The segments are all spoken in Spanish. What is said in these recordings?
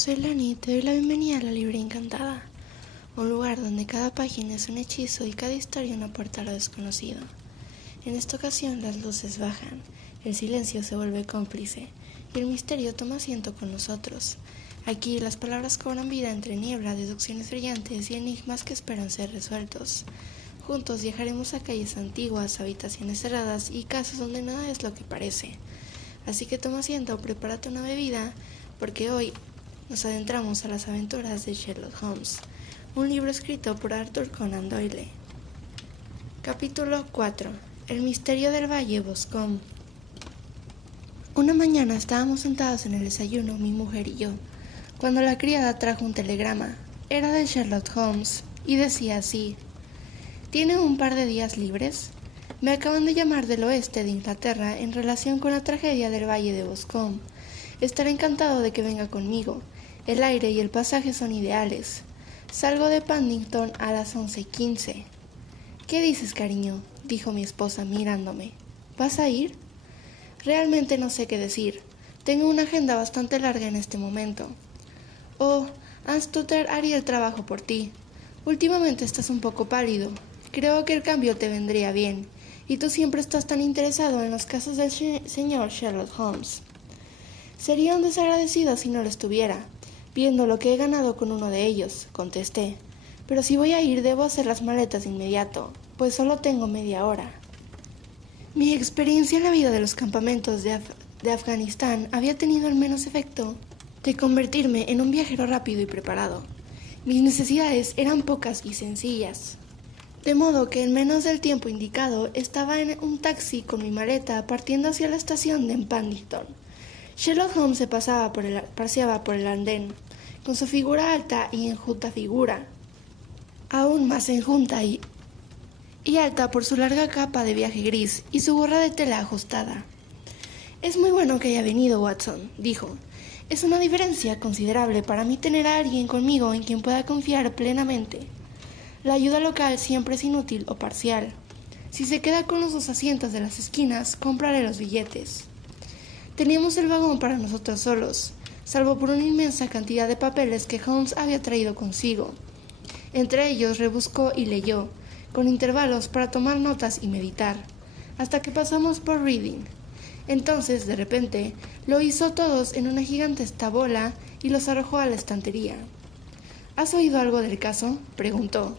soy Lani y te doy la bienvenida a la Librería Encantada, un lugar donde cada página es un hechizo y cada historia una puerta a lo desconocido. En esta ocasión las luces bajan, el silencio se vuelve cómplice y el misterio toma asiento con nosotros. Aquí las palabras cobran vida entre niebla, deducciones brillantes y enigmas que esperan ser resueltos. Juntos viajaremos a calles antiguas, habitaciones cerradas y casas donde nada es lo que parece. Así que toma asiento, prepárate una bebida, porque hoy nos adentramos a las aventuras de Sherlock Holmes, un libro escrito por Arthur Conan Doyle. Capítulo 4. El misterio del Valle Boscombe. Una mañana estábamos sentados en el desayuno, mi mujer y yo, cuando la criada trajo un telegrama. Era de Sherlock Holmes y decía así: ¿Tiene un par de días libres? Me acaban de llamar del oeste de Inglaterra en relación con la tragedia del Valle de Boscombe. Estaré encantado de que venga conmigo. El aire y el pasaje son ideales. Salgo de Paddington a las 11:15. ¿Qué dices, cariño?, dijo mi esposa mirándome. ¿Vas a ir? Realmente no sé qué decir. Tengo una agenda bastante larga en este momento. Oh, Anstutter haría el trabajo por ti. Últimamente estás un poco pálido. Creo que el cambio te vendría bien. Y tú siempre estás tan interesado en los casos del señor Sherlock Holmes. Sería un desagradecido si no lo estuviera, viendo lo que he ganado con uno de ellos, contesté. Pero si voy a ir, debo hacer las maletas de inmediato, pues solo tengo media hora. Mi experiencia en la vida de los campamentos de Afganistán había tenido el menos efecto de convertirme en un viajero rápido y preparado. Mis necesidades eran pocas y sencillas, de modo que en menos del tiempo indicado estaba en un taxi con mi maleta partiendo hacia la estación de Paddington. Sherlock Holmes se paseaba por el andén, con su figura alta y enjuta figura, aún más enjunta y alta por su larga capa de viaje gris y su gorra de tela ajustada. «Es muy bueno que haya venido, Watson», dijo. «Es una diferencia considerable para mí tener a alguien conmigo en quien pueda confiar plenamente. La ayuda local siempre es inútil o parcial. Si se queda con los 2 asientos de las esquinas, compraré los billetes». Teníamos el vagón para nosotros solos, salvo por una inmensa cantidad de papeles que Holmes había traído consigo. Entre ellos rebuscó y leyó, con intervalos para tomar notas y meditar, hasta que pasamos por Reading. Entonces, de repente, lo hizo todos en una gigantesca bola y los arrojó a la estantería. «¿Has oído algo del caso?», preguntó.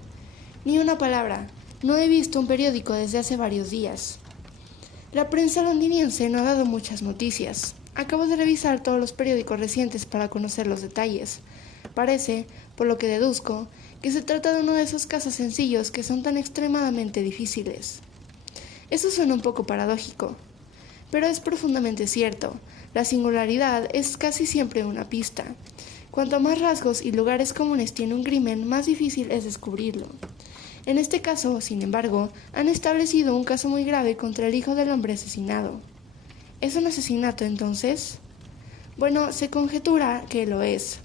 «Ni una palabra. No he visto un periódico desde hace varios días. La prensa londinense no ha dado muchas noticias. Acabo de revisar todos los periódicos recientes para conocer los detalles. Parece, por lo que deduzco, que se trata de uno de esos casos sencillos que son tan extremadamente difíciles». Eso suena un poco paradójico, pero es profundamente cierto. La singularidad es casi siempre una pista. Cuanto más rasgos y lugares comunes tiene un crimen, más difícil es descubrirlo. En este caso, sin embargo, han establecido un caso muy grave contra el hijo del hombre asesinado. ¿Es un asesinato, entonces? Bueno, se conjetura que lo es.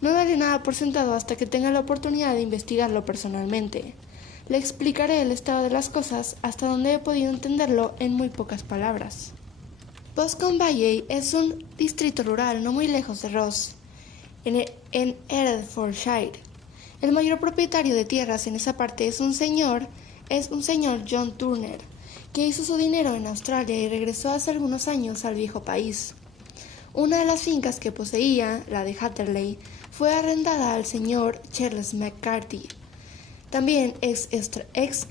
No daré nada por sentado hasta que tenga la oportunidad de investigarlo personalmente. Le explicaré el estado de las cosas hasta donde he podido entenderlo en muy pocas palabras. Boscombe Valley es un distrito rural no muy lejos de Ross, en Hertfordshire. El mayor propietario de tierras en esa parte es un señor John Turner, que hizo su dinero en Australia y regresó hace algunos años al viejo país. Una de las fincas que poseía, la de Hatterley, fue arrendada al señor Charles McCarthy, también ex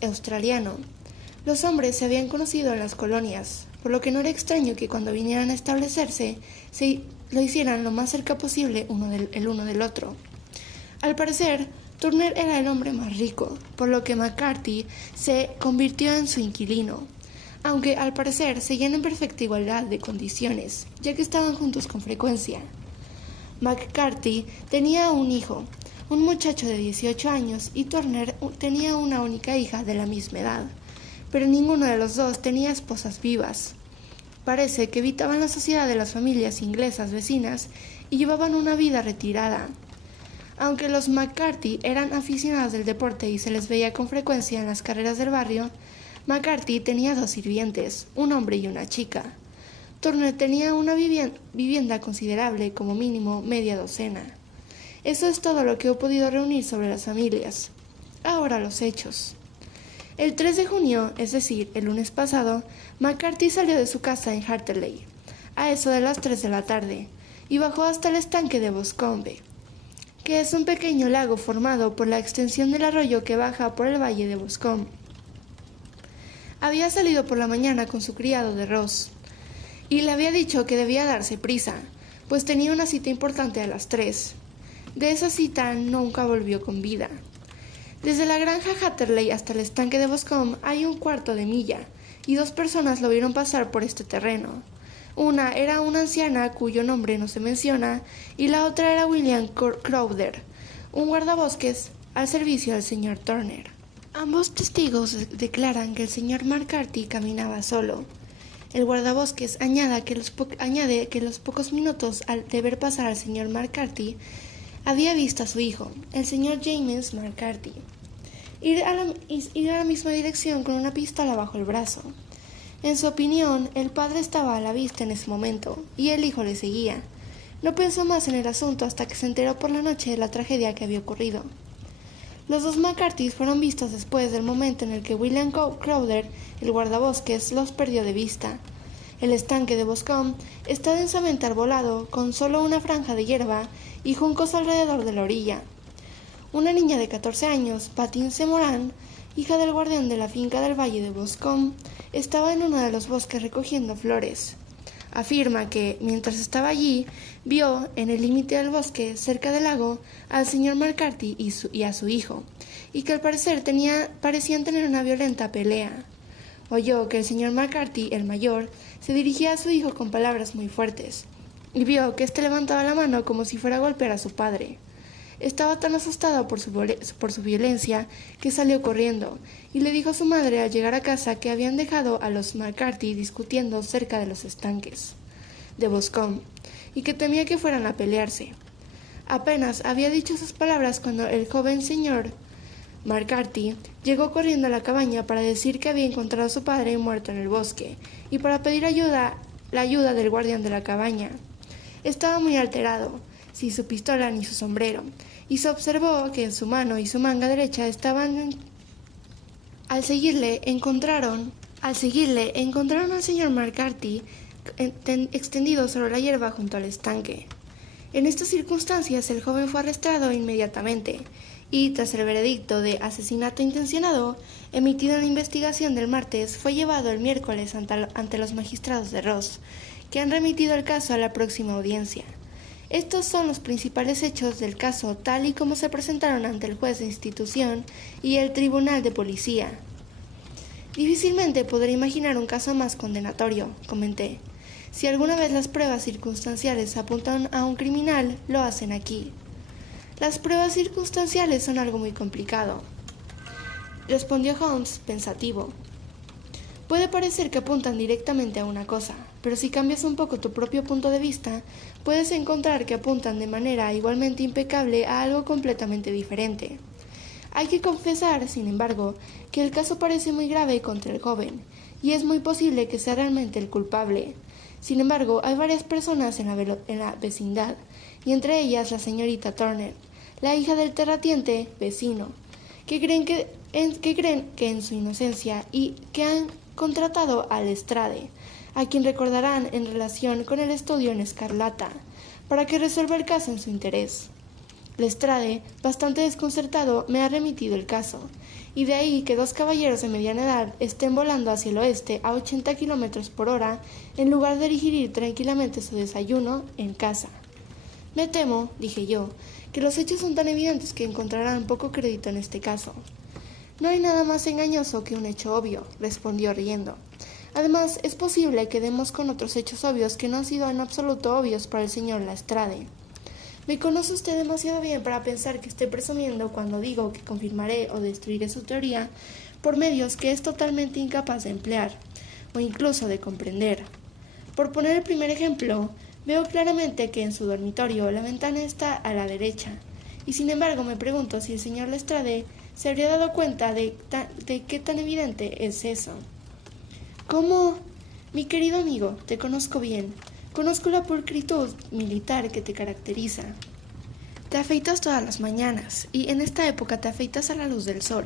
australiano. Los hombres se habían conocido en las colonias, por lo que no era extraño que cuando vinieran a establecerse lo hicieran lo más cerca posible el uno del otro. Al parecer, Turner era el hombre más rico, por lo que McCarthy se convirtió en su inquilino, aunque al parecer seguían en perfecta igualdad de condiciones, ya que estaban juntos con frecuencia. McCarthy tenía un hijo, un muchacho de 18 años, y Turner tenía una única hija de la misma edad, pero ninguno de los dos tenía esposas vivas. Parece que evitaban la sociedad de las familias inglesas vecinas y llevaban una vida retirada. Aunque los McCarthy eran aficionados del deporte y se les veía con frecuencia en las carreras del barrio, McCarthy tenía 2 sirvientes, un hombre y una chica. Turner tenía una vivienda considerable, como mínimo media docena. Eso es todo lo que he podido reunir sobre las familias. Ahora los hechos. El 3 de junio, es decir, el lunes pasado, McCarthy salió de su casa en Hartley, a eso de las 3 de la tarde, y bajó hasta el estanque de Boscombe, que es un pequeño lago formado por la extensión del arroyo que baja por el valle de Boscombe. Había salido por la mañana con su criado de Ross, y le había dicho que debía darse prisa, pues tenía una cita importante a las 3. De esa cita nunca volvió con vida. Desde la granja Hatterley hasta el estanque de Boscombe hay un cuarto de milla, y 2 personas lo vieron pasar por este terreno. Una era una anciana cuyo nombre no se menciona, y la otra era William Crowther, un guardabosques al servicio del señor Turner. Ambos testigos declaran que el señor McCarthy caminaba solo. El guardabosques añade que los pocos minutos de ver pasar al señor McCarthy había visto a su hijo, el señor James McCarthy, ir a la misma dirección con una pistola bajo el brazo. En su opinión, el padre estaba a la vista en ese momento, y el hijo le seguía. No pensó más en el asunto hasta que se enteró por la noche de la tragedia que había ocurrido. Los 2 McCarthys fueron vistos después del momento en el que William Crowther, el guardabosques, los perdió de vista. El estanque de Boscombe está densamente arbolado, con solo una franja de hierba y juncos alrededor de la orilla. Una niña de 14 años, Patience Moran, hija del guardián de la finca del valle de Boscombe, estaba en uno de los bosques recogiendo flores. Afirma que, mientras estaba allí, vio, en el límite del bosque, cerca del lago, al señor McCarthy y a su hijo, y que al parecer parecían tener una violenta pelea. Oyó que el señor McCarthy, el mayor, se dirigía a su hijo con palabras muy fuertes, y vio que éste levantaba la mano como si fuera a golpear a su padre. Estaba tan asustado por su violencia que salió corriendo, y le dijo a su madre al llegar a casa que habían dejado a los McCarthy discutiendo cerca de los estanques de Boscombe, y que temía que fueran a pelearse. Apenas había dicho esas palabras cuando el joven señor McCarthy llegó corriendo a la cabaña para decir que había encontrado a su padre muerto en el bosque, y para pedir la ayuda del guardián de la cabaña. Estaba muy alterado, sin su pistola ni su sombrero, y se observó que en su mano y su manga derecha estaban. Al seguirle encontraron al señor McCarthy extendido sobre la hierba junto al estanque. En estas circunstancias el joven fue arrestado inmediatamente y, tras el veredicto de asesinato intencionado emitido en la investigación del martes, fue llevado el miércoles ante los magistrados de Ross, que han remitido el caso a la próxima audiencia. Estos son los principales hechos del caso tal y como se presentaron ante el juez de institución y el tribunal de policía. Difícilmente podré imaginar un caso más condenatorio, comenté. Si alguna vez las pruebas circunstanciales apuntan a un criminal, lo hacen aquí. Las pruebas circunstanciales son algo muy complicado, respondió Holmes, pensativo. Puede parecer que apuntan directamente a una cosa, pero si cambias un poco tu propio punto de vista, puedes encontrar que apuntan de manera igualmente impecable a algo completamente diferente. Hay que confesar, sin embargo, que el caso parece muy grave contra el joven, y es muy posible que sea realmente el culpable. Sin embargo, hay varias personas en la vecindad, y entre ellas la señorita Turner, la hija del terrateniente vecino, que creen que en su inocencia y que han contratado a Lestrade, a quien recordarán en relación con el estudio en escarlata, para que resuelva el caso en su interés. Lestrade, bastante desconcertado, me ha remitido el caso, y de ahí que 2 caballeros de mediana edad estén volando hacia el oeste a 80 kilómetros por hora en lugar de digerir tranquilamente su desayuno en casa. Me temo, dije yo, que los hechos son tan evidentes que encontrarán poco crédito en este caso. No hay nada más engañoso que un hecho obvio, respondió riendo. Además, es posible que demos con otros hechos obvios que no han sido en absoluto obvios para el señor Lestrade. Me conoce usted demasiado bien para pensar que estoy presumiendo cuando digo que confirmaré o destruiré su teoría por medios que es totalmente incapaz de emplear, o incluso de comprender. Por poner el primer ejemplo, veo claramente que en su dormitorio la ventana está a la derecha, y sin embargo me pregunto si el señor Lestrade se habría dado cuenta de qué tan evidente es eso. ¿Cómo? Mi querido amigo, te conozco bien. Conozco la pulcritud militar que te caracteriza. Te afeitas todas las mañanas y en esta época te afeitas a la luz del sol.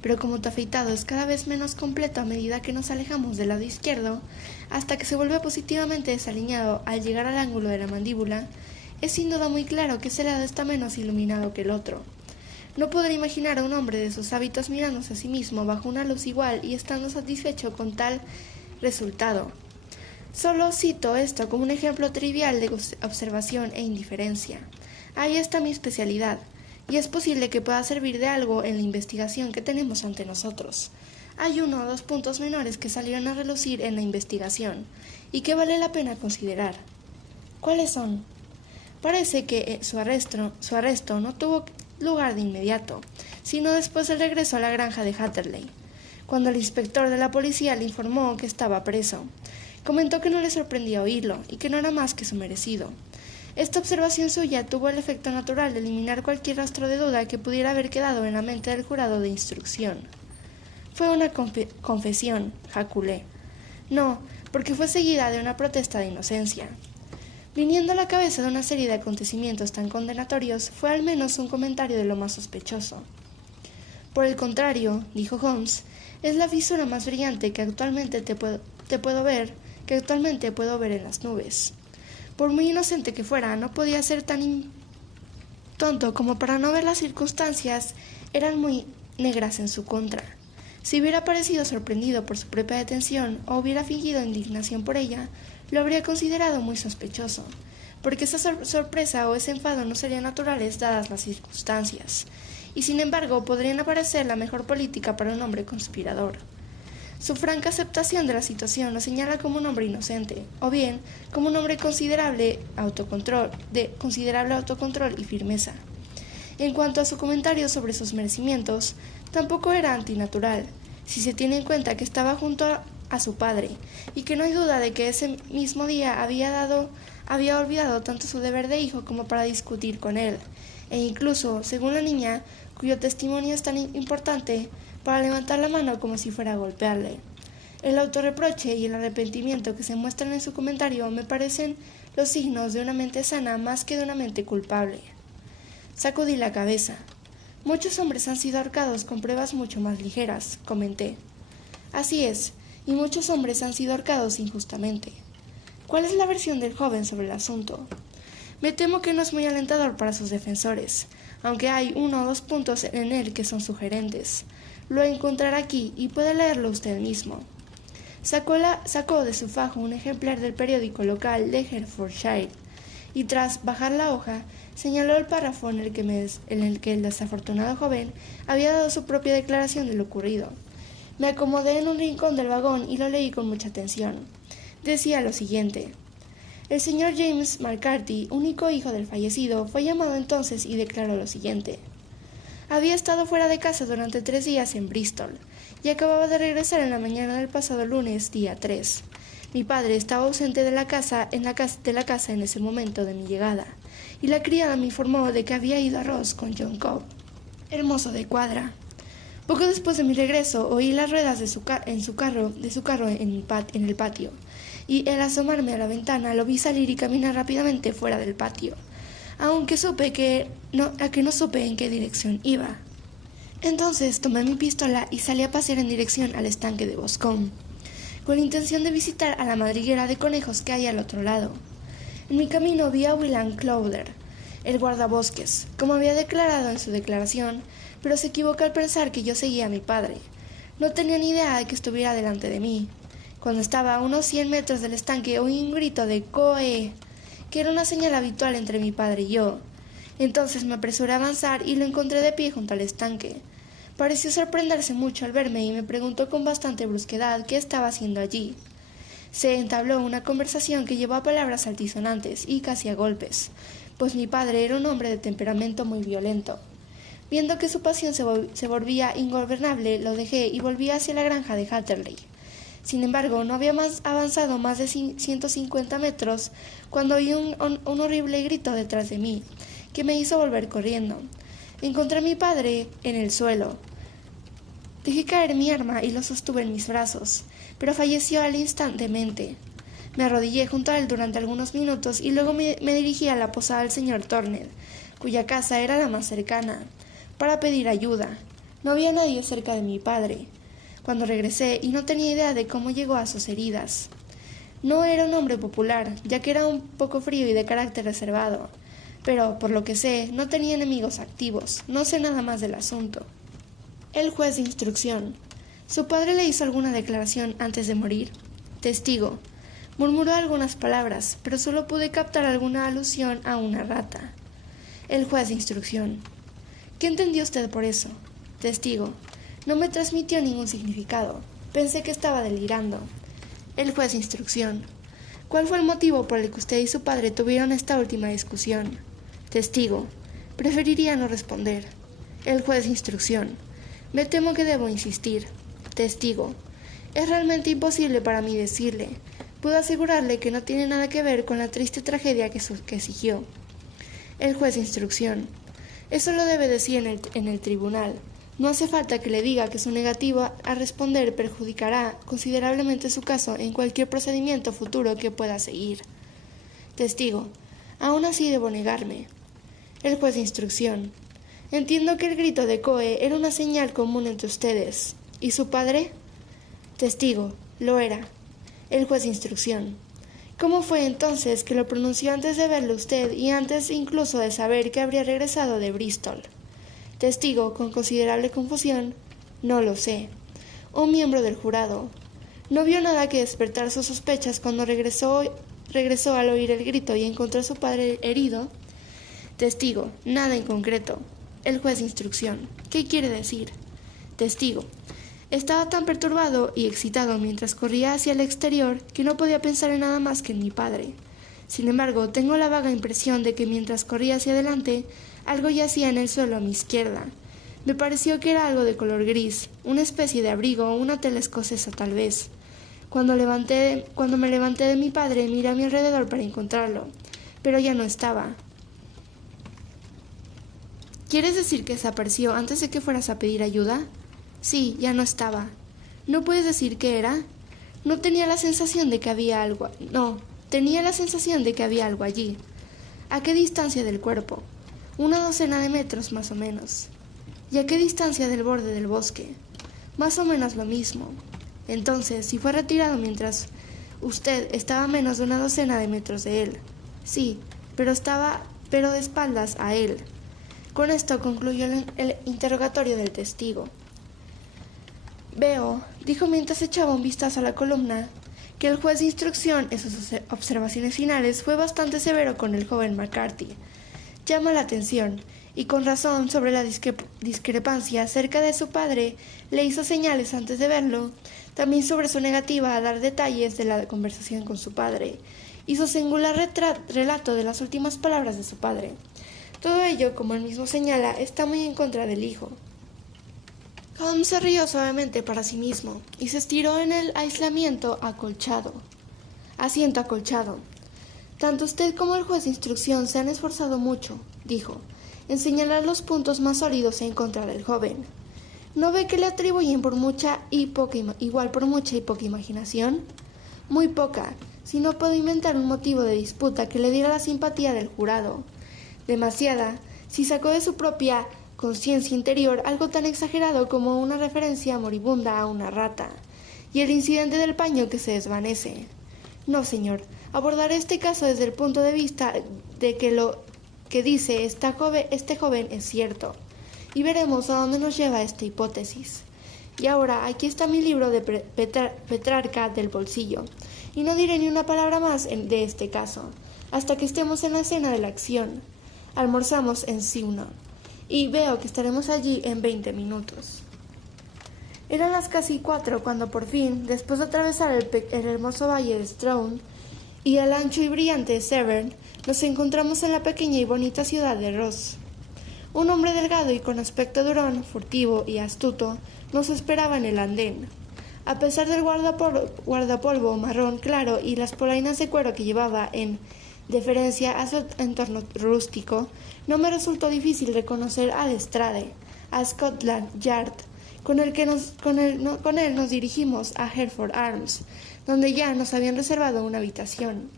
Pero como tu afeitado es cada vez menos completo a medida que nos alejamos del lado izquierdo, hasta que se vuelve positivamente desalineado al llegar al ángulo de la mandíbula, es sin duda muy claro que ese lado está menos iluminado que el otro. No podré imaginar a un hombre de sus hábitos mirándose a sí mismo bajo una luz igual y estando satisfecho con tal resultado. Solo cito esto como un ejemplo trivial de observación e indiferencia. Ahí está mi especialidad, y es posible que pueda servir de algo en la investigación que tenemos ante nosotros. Hay 1 o 2 puntos menores que salieron a relucir en la investigación, y que vale la pena considerar. ¿Cuáles son? Parece que su arresto no tuvo lugar de inmediato, sino después del regreso a la granja de Hatterley, cuando el inspector de la policía le informó que estaba preso. Comentó que no le sorprendía oírlo y que no era más que su merecido. Esta observación suya tuvo el efecto natural de eliminar cualquier rastro de duda que pudiera haber quedado en la mente del jurado de instrucción. Fue una confesión, jaculé. No, porque fue seguida de una protesta de inocencia. Viniendo a la cabeza de una serie de acontecimientos tan condenatorios, fue al menos un comentario de lo más sospechoso. Por el contrario, dijo Holmes, es la fisura más brillante que actualmente puedo ver en las nubes. Por muy inocente que fuera, no podía ser tan tonto como para no ver las circunstancias eran muy negras en su contra. Si hubiera parecido sorprendido por su propia detención o hubiera fingido indignación por ella, lo habría considerado muy sospechoso, porque esa sorpresa o ese enfado no serían naturales dadas las circunstancias, y sin embargo podrían aparecer la mejor política para un hombre conspirador. Su franca aceptación de la situación lo señala como un hombre inocente, o bien como un hombre de considerable autocontrol y firmeza. En cuanto a su comentario sobre sus merecimientos, tampoco era antinatural, si se tiene en cuenta que estaba junto a su padre, y que no hay duda de que ese mismo día había olvidado tanto su deber de hijo como para discutir con él, e incluso, según la niña, cuyo testimonio es tan importante, para levantar la mano como si fuera a golpearle. El autorreproche y el arrepentimiento que se muestran en su comentario me parecen los signos de una mente sana más que de una mente culpable. Sacudí la cabeza. Muchos hombres han sido ahorcados con pruebas mucho más ligeras, comenté. Así es, y muchos hombres han sido ahorcados injustamente. ¿Cuál es la versión del joven sobre el asunto? Me temo que no es muy alentador para sus defensores, aunque hay 1 o 2 puntos en él que son sugerentes. Lo encontrará aquí y puede leerlo usted mismo. Sacó de su fajo un ejemplar del periódico local de Hertfordshire y tras bajar la hoja señaló el párrafo en el que el desafortunado joven había dado su propia declaración de lo ocurrido. Me acomodé en un rincón del vagón y lo leí con mucha atención. Decía lo siguiente. El señor James McCarthy, único hijo del fallecido, fue llamado entonces y declaró lo siguiente. Había estado fuera de casa durante 3 días en Bristol y acababa de regresar en la mañana del pasado lunes, día 3. Mi padre estaba ausente de la casa en ese momento de mi llegada, y la criada me informó de que había ido a Ross con John Cobb, hermoso de cuadra. Poco después de mi regreso oí las ruedas de su carro en el patio, y al asomarme a la ventana lo vi salir y caminar rápidamente fuera del patio, aunque no supe en qué dirección iba. Entonces tomé mi pistola y salí a pasear en dirección al estanque de Boscombe, con la intención de visitar a la madriguera de conejos que hay al otro lado. En mi camino vi a William Clowder, el guardabosques, como había declarado en su declaración, pero se equivocó al pensar que yo seguía a mi padre. No tenía ni idea de que estuviera delante de mí. Cuando estaba a unos 100 metros del estanque oí un grito de «¡Coe!», que era una señal habitual entre mi padre y yo. Entonces me apresuré a avanzar y lo encontré de pie junto al estanque. Pareció sorprenderse mucho al verme y me preguntó con bastante brusquedad qué estaba haciendo allí. Se entabló una conversación que llevó a palabras altisonantes y casi a golpes, pues mi padre era un hombre de temperamento muy violento. Viendo que su pasión se volvía ingobernable, lo dejé y volví hacia la granja de Hatterley. Sin embargo, no había avanzado más de 150 metros cuando oí un horrible grito detrás de mí, que me hizo volver corriendo. Encontré a mi padre en el suelo. Dejé caer mi arma y lo sostuve en mis brazos, pero falleció al instantemente. Me arrodillé junto a él durante algunos minutos y luego me dirigí a la posada del señor Turner, cuya casa era la más cercana, para pedir ayuda. No había nadie cerca de mi padre cuando regresé y no tenía idea de cómo llegó a sus heridas. No era un hombre popular, ya que era un poco frío y de carácter reservado, pero, por lo que sé, no tenía enemigos activos. No sé nada más del asunto. El juez de instrucción. ¿Su padre le hizo alguna declaración antes de morir? Testigo. Murmuró algunas palabras, pero solo pude captar alguna alusión a una rata. El juez de instrucción. ¿Qué entendió usted por eso? Testigo. No me transmitió ningún significado. Pensé que estaba delirando. El juez de instrucción. ¿Cuál fue el motivo por el que usted y su padre tuvieron esta última discusión? Testigo. Preferiría no responder. El juez de instrucción. Me temo que debo insistir. Testigo. Es realmente imposible para mí decirle. Puedo asegurarle que no tiene nada que ver con la triste tragedia que siguió. El juez de instrucción. Eso lo debe decir en el tribunal. No hace falta que le diga que su negativa a responder perjudicará considerablemente su caso en cualquier procedimiento futuro que pueda seguir. Testigo. Aún así debo negarme. El juez de instrucción. Entiendo que el grito de Coe era una señal común entre ustedes. ¿Y su padre? Testigo. Lo era. El juez de instrucción. ¿Cómo fue entonces que lo pronunció antes de verlo usted y antes incluso de saber que habría regresado de Bristol? Testigo, con considerable confusión. No lo sé. Un miembro del jurado. ¿No vio nada que despertar sus sospechas cuando regresó al oír el grito y encontró a su padre herido? Testigo. Nada en concreto. El juez de instrucción. ¿Qué quiere decir? Testigo. Estaba tan perturbado y excitado mientras corría hacia el exterior que no podía pensar en nada más que en mi padre. Sin embargo, tengo la vaga impresión de que mientras corría hacia adelante, algo yacía en el suelo a mi izquierda. Me pareció que era algo de color gris, una especie de abrigo o una tela escocesa tal vez. Cuando me levanté de mi padre, miré a mi alrededor para encontrarlo, pero ya no estaba. ¿Quieres decir que desapareció antes de que fueras a pedir ayuda? Sí, ya no estaba. ¿No puedes decir qué era? Tenía la sensación de que había algo allí. ¿A qué distancia del cuerpo? 12 de metros más o menos. ¿Y a qué distancia del borde del bosque? Más o menos lo mismo. Entonces, si fue retirado mientras usted estaba a menos de 12 de metros de él. Sí, pero de espaldas a él. Con esto concluyó el interrogatorio del testigo. Veo, dijo mientras echaba un vistazo a la columna, que el juez de instrucción en sus observaciones finales fue bastante severo con el joven McCarthy. Llama la atención, y con razón, sobre la discrepancia acerca de su padre, le hizo señales antes de verlo, también sobre su negativa a dar detalles de la conversación con su padre, y su singular relato de las últimas palabras de su padre. Todo ello, como él mismo señala, está muy en contra del hijo. Holmes se rió suavemente para sí mismo y se estiró en el asiento acolchado. Tanto usted como el juez de instrucción se han esforzado mucho, dijo, en señalar los puntos más sólidos en contra del joven. ¿No ve que le atribuyen por mucha y poca imaginación? Muy poca, si no puedo inventar un motivo de disputa que le diera la simpatía del jurado. Demasiada, si sacó de su propia conciencia interior algo tan exagerado como una referencia moribunda a una rata, y el incidente del paño que se desvanece. No, señor, abordaré este caso desde el punto de vista de que lo que dice este joven es cierto, y veremos a dónde nos lleva esta hipótesis. Y ahora, aquí está mi libro de Petrarca del bolsillo, y no diré ni una palabra más de este caso, hasta que estemos en la escena de la acción. Almorzamos en Simnor, y veo que estaremos allí en 20 minutos. Eran las casi 4 cuando por fin, después de atravesar el hermoso valle de Stroud y el ancho y brillante Severn, nos encontramos en la pequeña y bonita ciudad de Ross. Un hombre delgado y con aspecto durón, furtivo y astuto, nos esperaba en el andén. A pesar del guardapolvo marrón claro y las polainas de cuero que llevaba en deferencia a su entorno rústico, no me resultó difícil reconocer a Lestrade, a Scotland Yard. Con él nos dirigimos a Hereford Arms, donde ya nos habían reservado una habitación.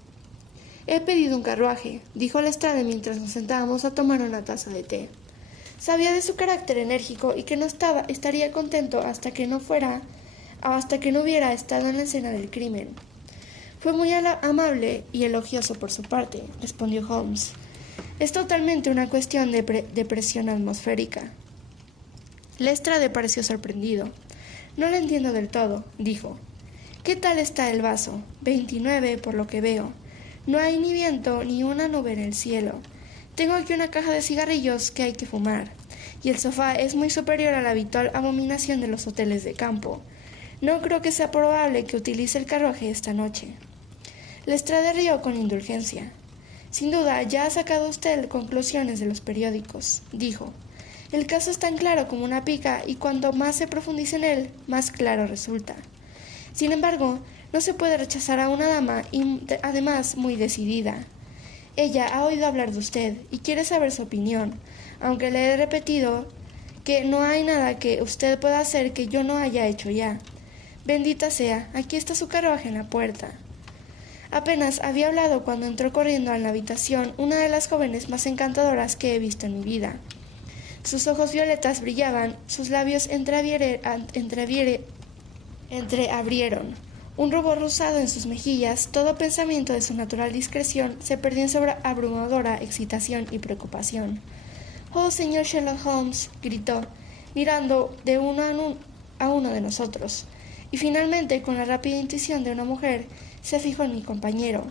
He pedido un carruaje, dijo Lestrade mientras nos sentábamos a tomar una taza de té. Sabía de su carácter enérgico y que no estaría contento hasta que no hubiera estado en la escena del crimen. Fue muy amable y elogioso por su parte, respondió Holmes. Es totalmente una cuestión de presión atmosférica. Lestrade pareció sorprendido. No lo entiendo del todo, dijo. ¿Qué tal está el vaso? 29, por lo que veo. No hay ni viento ni una nube en el cielo. Tengo aquí una caja de cigarrillos que hay que fumar, y el sofá es muy superior a la habitual abominación de los hoteles de campo. No creo que sea probable que utilice el carruaje esta noche. Lestrade rió con indulgencia. Sin duda, ya ha sacado usted conclusiones de los periódicos, dijo. El caso es tan claro como una pica y cuanto más se profundiza en él, más claro resulta. Sin embargo, no se puede rechazar a una dama y además muy decidida. Ella ha oído hablar de usted y quiere saber su opinión, aunque le he repetido que no hay nada que usted pueda hacer que yo no haya hecho ya. Bendita sea, aquí está su carruaje en la puerta. Apenas había hablado cuando entró corriendo en la habitación una de las jóvenes más encantadoras que he visto en mi vida. Sus ojos violetas brillaban, sus labios entreabrieron. Un rubor rosado en sus mejillas, todo pensamiento de su natural discreción se perdió en su abrumadora excitación y preocupación. «Oh, señor Sherlock Holmes», gritó, mirando de uno a uno de nosotros, y finalmente, con la rápida intuición de una mujer, se fijó en mi compañero.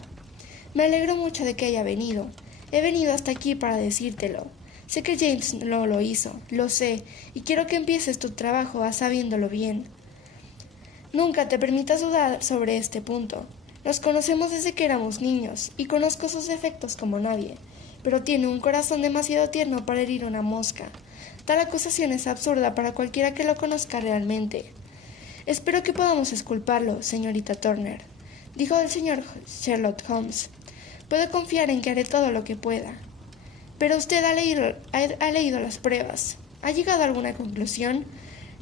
«Me alegro mucho de que haya venido. He venido hasta aquí para decírtelo. Sé que James no lo hizo, lo sé, y quiero que empieces tu trabajo sabiéndolo bien. Nunca te permitas dudar sobre este punto. Nos conocemos desde que éramos niños, y conozco sus defectos como nadie, pero tiene un corazón demasiado tierno para herir una mosca. Tal acusación es absurda para cualquiera que lo conozca realmente. Espero que podamos exculparlo, señorita Turner, dijo el señor Sherlock Holmes. Puedo confiar en que haré todo lo que pueda. Pero usted ha leído las pruebas. ¿Ha llegado a alguna conclusión?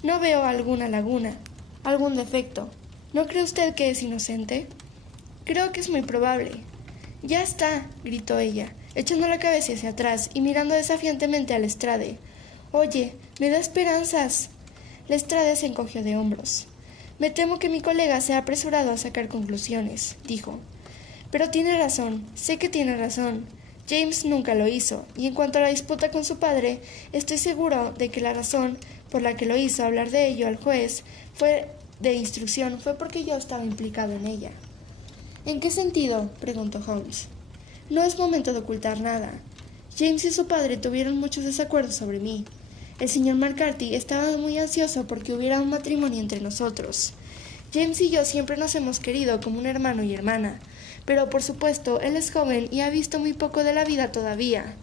No veo alguna laguna, algún defecto. ¿No cree usted que es inocente? Creo que es muy probable. Ya está, gritó ella, echando la cabeza hacia atrás y mirando desafiantemente a Lestrade. Oye, me da esperanzas. Lestrade se encogió de hombros. Me temo que mi colega se ha apresurado a sacar conclusiones, dijo. Pero tiene razón, sé que tiene razón. James nunca lo hizo, y en cuanto a la disputa con su padre, estoy seguro de que la razón por la que lo hizo hablar de ello al juez de instrucción fue porque yo estaba implicado en ella. ¿En qué sentido?, preguntó Holmes. No es momento de ocultar nada. James y su padre tuvieron muchos desacuerdos sobre mí. El señor McCarthy estaba muy ansioso porque hubiera un matrimonio entre nosotros. James y yo siempre nos hemos querido como un hermano y hermana, pero por supuesto él es joven y ha visto muy poco de la vida todavía.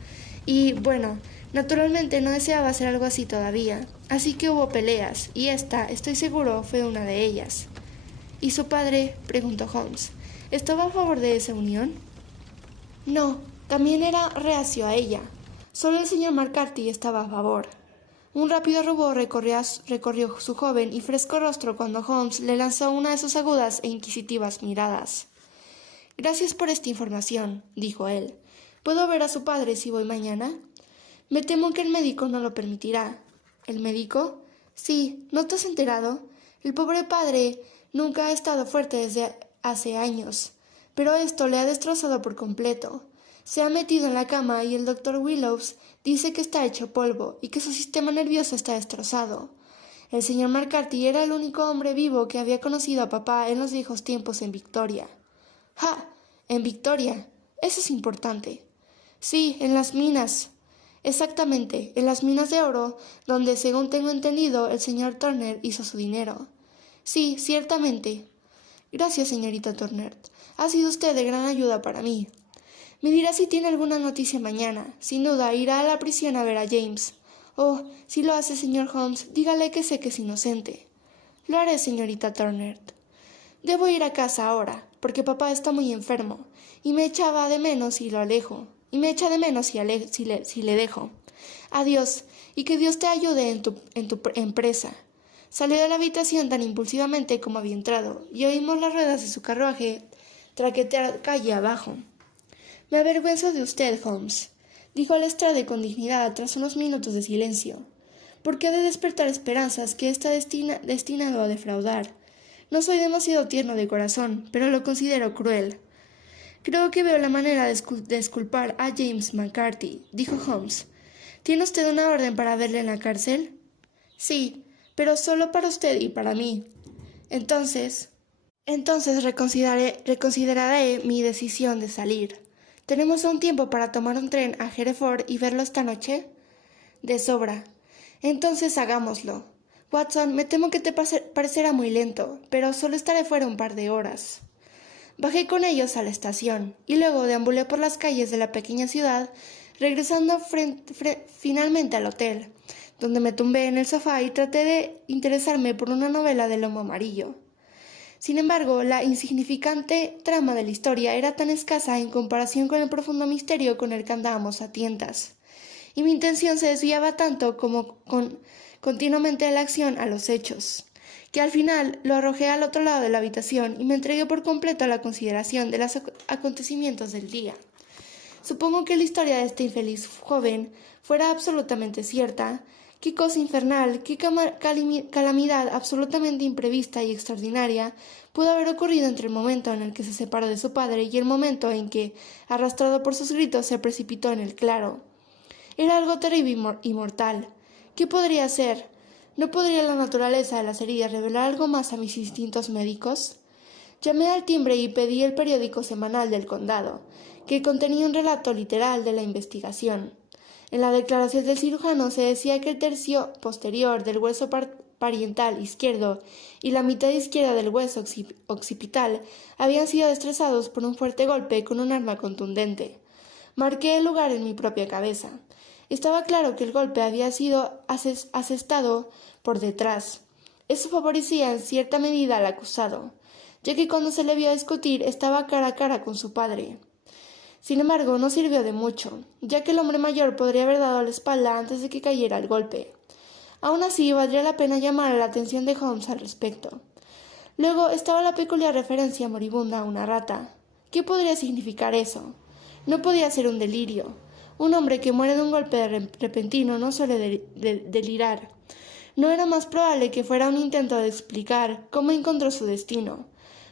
Y, bueno, naturalmente no deseaba hacer algo así todavía, así que hubo peleas, y esta, estoy seguro, fue una de ellas. ¿Y su padre?, preguntó Holmes. ¿Estaba a favor de esa unión? No, también era reacio a ella. Solo el señor McCarthy estaba a favor. Un rápido rubor recorrió su joven y fresco rostro cuando Holmes le lanzó una de sus agudas e inquisitivas miradas. «Gracias por esta información», dijo él. «¿Puedo ver a su padre si voy mañana?» «Me temo que el médico no lo permitirá». ¿El médico? Sí, ¿no te has enterado? El pobre padre nunca ha estado fuerte desde hace años, pero esto le ha destrozado por completo. Se ha metido en la cama y el doctor Willows dice que está hecho polvo y que su sistema nervioso está destrozado. El señor McCarthy era el único hombre vivo que había conocido a papá en los viejos tiempos en Victoria. ¡Ja! En Victoria. Eso es importante. Sí, en las minas. Exactamente, en las minas de oro, donde, según tengo entendido, el señor Turner hizo su dinero. Sí, ciertamente. Gracias, señorita Turner. Ha sido usted de gran ayuda para mí. Me dirá si tiene alguna noticia mañana. Sin duda, irá a la prisión a ver a James. Oh, si lo hace, señor Holmes, dígale que sé que es inocente. Lo haré, señorita Turner. Debo ir a casa ahora, porque papá está muy enfermo, y me echaba de menos y lo alejo. Y me echa de menos si le dejo. Adiós, y que Dios te ayude en tu empresa. Salió de la habitación tan impulsivamente como había entrado, y oímos las ruedas de su carruaje traquetear calle abajo. Me avergüenzo de usted, Holmes, dijo Lestrade con dignidad tras unos minutos de silencio. ¿Por qué ha de despertar esperanzas que está destinado a defraudar? No soy demasiado tierno de corazón, pero lo considero cruel. Creo que veo la manera de exculpar a James McCarthy, dijo Holmes. ¿Tiene usted una orden para verle en la cárcel? Sí, pero solo para usted y para mí. Entonces reconsideraré mi decisión de salir. ¿Tenemos aún tiempo para tomar un tren a Hereford y verlo esta noche? De sobra. Entonces hagámoslo. Watson, me temo que te parecerá muy lento, pero solo estaré fuera un par de horas. Bajé con ellos a la estación, y luego deambulé por las calles de la pequeña ciudad, regresando finalmente al hotel, donde me tumbé en el sofá y traté de interesarme por una novela de lomo amarillo. Sin embargo, la insignificante trama de la historia era tan escasa en comparación con el profundo misterio con el que andábamos a tientas, y mi intención se desviaba tanto como continuamente de la acción a los hechos, que al final lo arrojé al otro lado de la habitación y me entregué por completo a la consideración de los acontecimientos del día. Supongo que la historia de este infeliz joven fuera absolutamente cierta. Qué cosa infernal, qué calamidad absolutamente imprevista y extraordinaria pudo haber ocurrido entre el momento en el que se separó de su padre y el momento en que, arrastrado por sus gritos, se precipitó en el claro. Era algo terrible y mortal. ¿Qué podría ser? ¿No podría la naturaleza de las heridas revelar algo más a mis instintos médicos? Llamé al timbre y pedí el periódico semanal del condado, que contenía un relato literal de la investigación. En la declaración del cirujano se decía que el tercio posterior del hueso parietal izquierdo y la mitad izquierda del hueso occipital habían sido destrozados por un fuerte golpe con un arma contundente. Marqué el lugar en mi propia cabeza. Estaba claro que el golpe había sido asestado por detrás. Eso favorecía en cierta medida al acusado, ya que cuando se le vio discutir estaba cara a cara con su padre. Sin embargo, no sirvió de mucho, ya que el hombre mayor podría haber dado la espalda antes de que cayera el golpe. Aún así, valdría la pena llamar la atención de Holmes al respecto. Luego estaba la peculiar referencia moribunda a una rata. ¿Qué podría significar eso? No podía ser un delirio. Un hombre que muere de un golpe repentino no suele delirar. No era más probable que fuera un intento de explicar cómo encontró su destino.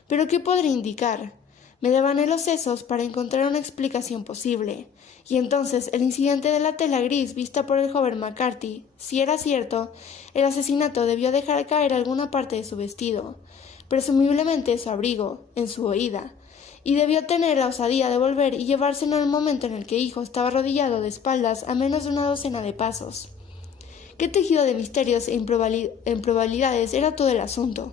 ¿Pero qué podría indicar? Me devané los sesos para encontrar una explicación posible, y entonces el incidente de la tela gris vista por el joven McCarthy, si era cierto, el asesinato debió dejar caer alguna parte de su vestido, presumiblemente su abrigo, en su oída, y debió tener la osadía de volver y llevárselo en el momento en el que hijo estaba arrodillado de espaldas a menos de una docena de pasos. Qué tejido de misterios e improbabilidades era todo el asunto.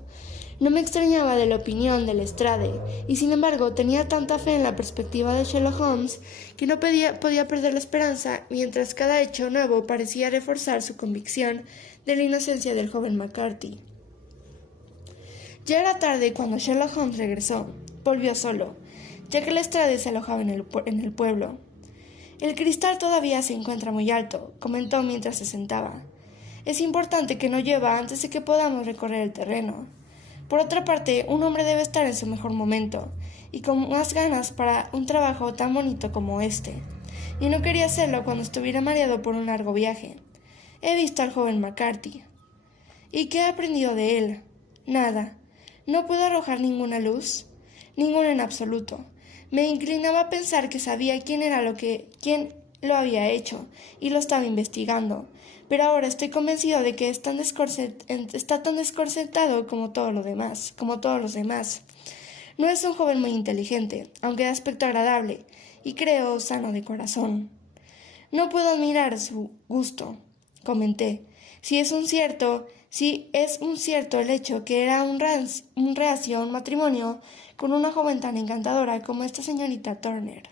No me extrañaba de la opinión de Lestrade, y sin embargo tenía tanta fe en la perspectiva de Sherlock Holmes que no podía perder la esperanza, mientras cada hecho nuevo parecía reforzar su convicción de la inocencia del joven McCarthy. Ya era tarde cuando Sherlock Holmes regresó. Volvió solo, ya que Lestrade se alojaba en el pueblo. El cristal todavía se encuentra muy alto, comentó mientras se sentaba. Es importante que no llueva antes de que podamos recorrer el terreno. Por otra parte, un hombre debe estar en su mejor momento, y con más ganas para un trabajo tan bonito como este. Y no quería hacerlo cuando estuviera mareado por un largo viaje. He visto al joven McCarthy. ¿Y qué he aprendido de él? Nada. ¿No puedo arrojar ninguna luz? Ninguna en absoluto. Me inclinaba a pensar que sabía quién lo había hecho, y lo estaba investigando. Pero ahora estoy convencido de que está tan desconcertado como todos los demás. No es un joven muy inteligente, aunque de aspecto agradable, y creo sano de corazón. No puedo admirar su gusto, comenté. Si es un cierto el hecho que era un reacio a un matrimonio con una joven tan encantadora como esta señorita Turner.